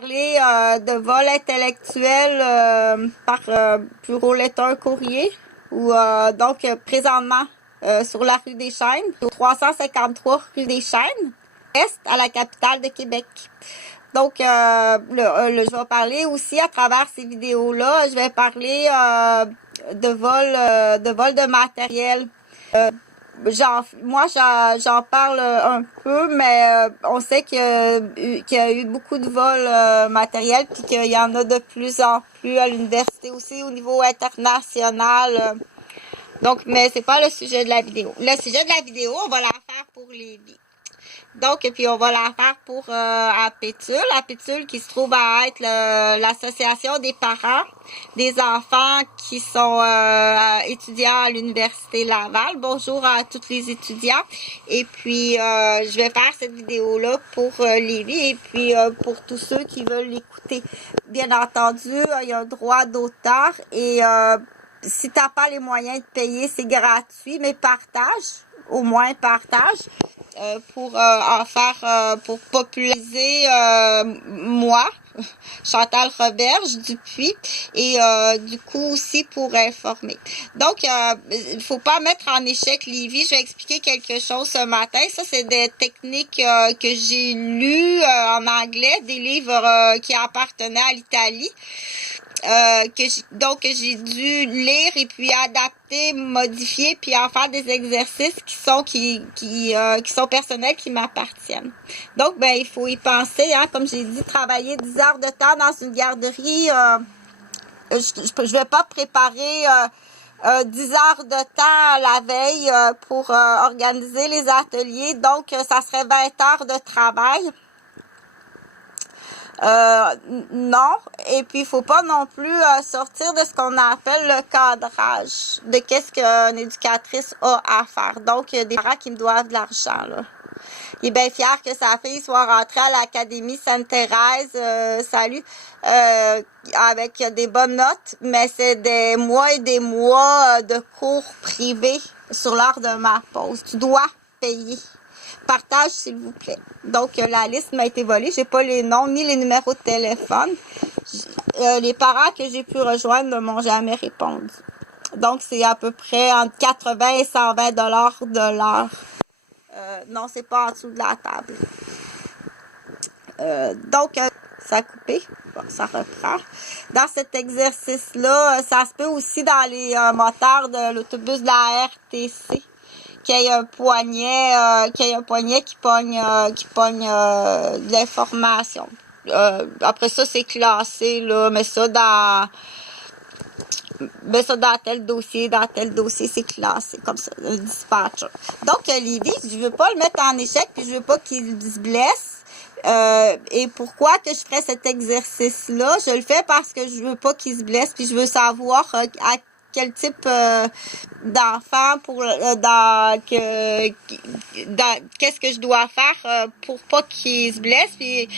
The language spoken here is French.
Parler de vol intellectuel par bureau letteur courrier ou présentement sur la rue des Chênes, au 353 rue des Chênes, est à la capitale de Québec. Donc, je vais parler aussi à travers ces vidéos-là, je vais parler de vol de matériel. J'en parle un peu, mais on sait qu'il y a eu beaucoup de vols matériels, puis qu'il y en a de plus en plus à l'université aussi au niveau international. Donc, mais c'est pas le sujet de la vidéo. Le sujet de la vidéo, on va la faire pour Lévis. Donc, et puis on va la faire pour Apétule qui se trouve à être l'association des parents des enfants qui sont étudiants à l'Université Laval. Bonjour à tous les étudiants. Et puis, je vais faire cette vidéo-là pour Lévis et puis pour tous ceux qui veulent l'écouter. Bien entendu, il y a un droit d'auteur et si tu n'as pas les moyens de payer, c'est gratuit, mais partage, au moins partage. Pour en faire, pour populariser moi, Chantal Roberge Dupuis, et du coup aussi pour informer. Donc, il faut pas mettre en échec Lévis. Je vais expliquer quelque chose ce matin. Ça, c'est des techniques que j'ai lues en anglais, des livres qui appartenaient à l'Italie. Donc j'ai dû lire et puis adapter, modifier puis en faire des exercices qui sont personnels, qui m'appartiennent. Donc ben il faut y penser, hein, comme j'ai dit, travailler 10 heures de temps dans une garderie. Je vais pas préparer 10 heures de temps la veille pour organiser les ateliers, donc ça serait 20 heures de travail. Non, et puis il faut pas non plus sortir de ce qu'on appelle le cadrage de qu'est-ce qu'une éducatrice a à faire. Donc, il y a des parents qui me doivent de l'argent, là. Il est bien fier que sa fille soit rentrée à l'Académie Sainte-Thérèse, avec des bonnes notes, mais c'est des mois et des mois de cours privés sur l'heure de ma pause. Tu dois payer. Partage, s'il vous plaît. Donc, la liste m'a été volée. J'ai pas les noms ni les numéros de téléphone. Les parents que j'ai pu rejoindre ne m'ont jamais répondu. Donc, c'est à peu près entre 80 et 120 $ de l'heure. Non, c'est pas en dessous de la table. Donc, ça a coupé. Bon, ça reprend. Dans cet exercice-là, ça se peut aussi dans les moteurs de l'autobus de la RTC. Qu'il y ait un poignet, qui pogne de l'information. Après ça, c'est classé, là, mais ça dans tel dossier, c'est classé, comme ça, le dispatcher. Donc, Lévis, je veux pas le mettre en échec, puis je veux pas qu'il se blesse. Et pourquoi que je ferais cet exercice-là? Je le fais parce que je veux pas qu'il se blesse, puis je veux savoir à quel type d'enfant qu'est-ce que je dois faire pour pas qu'il se blesse. Puis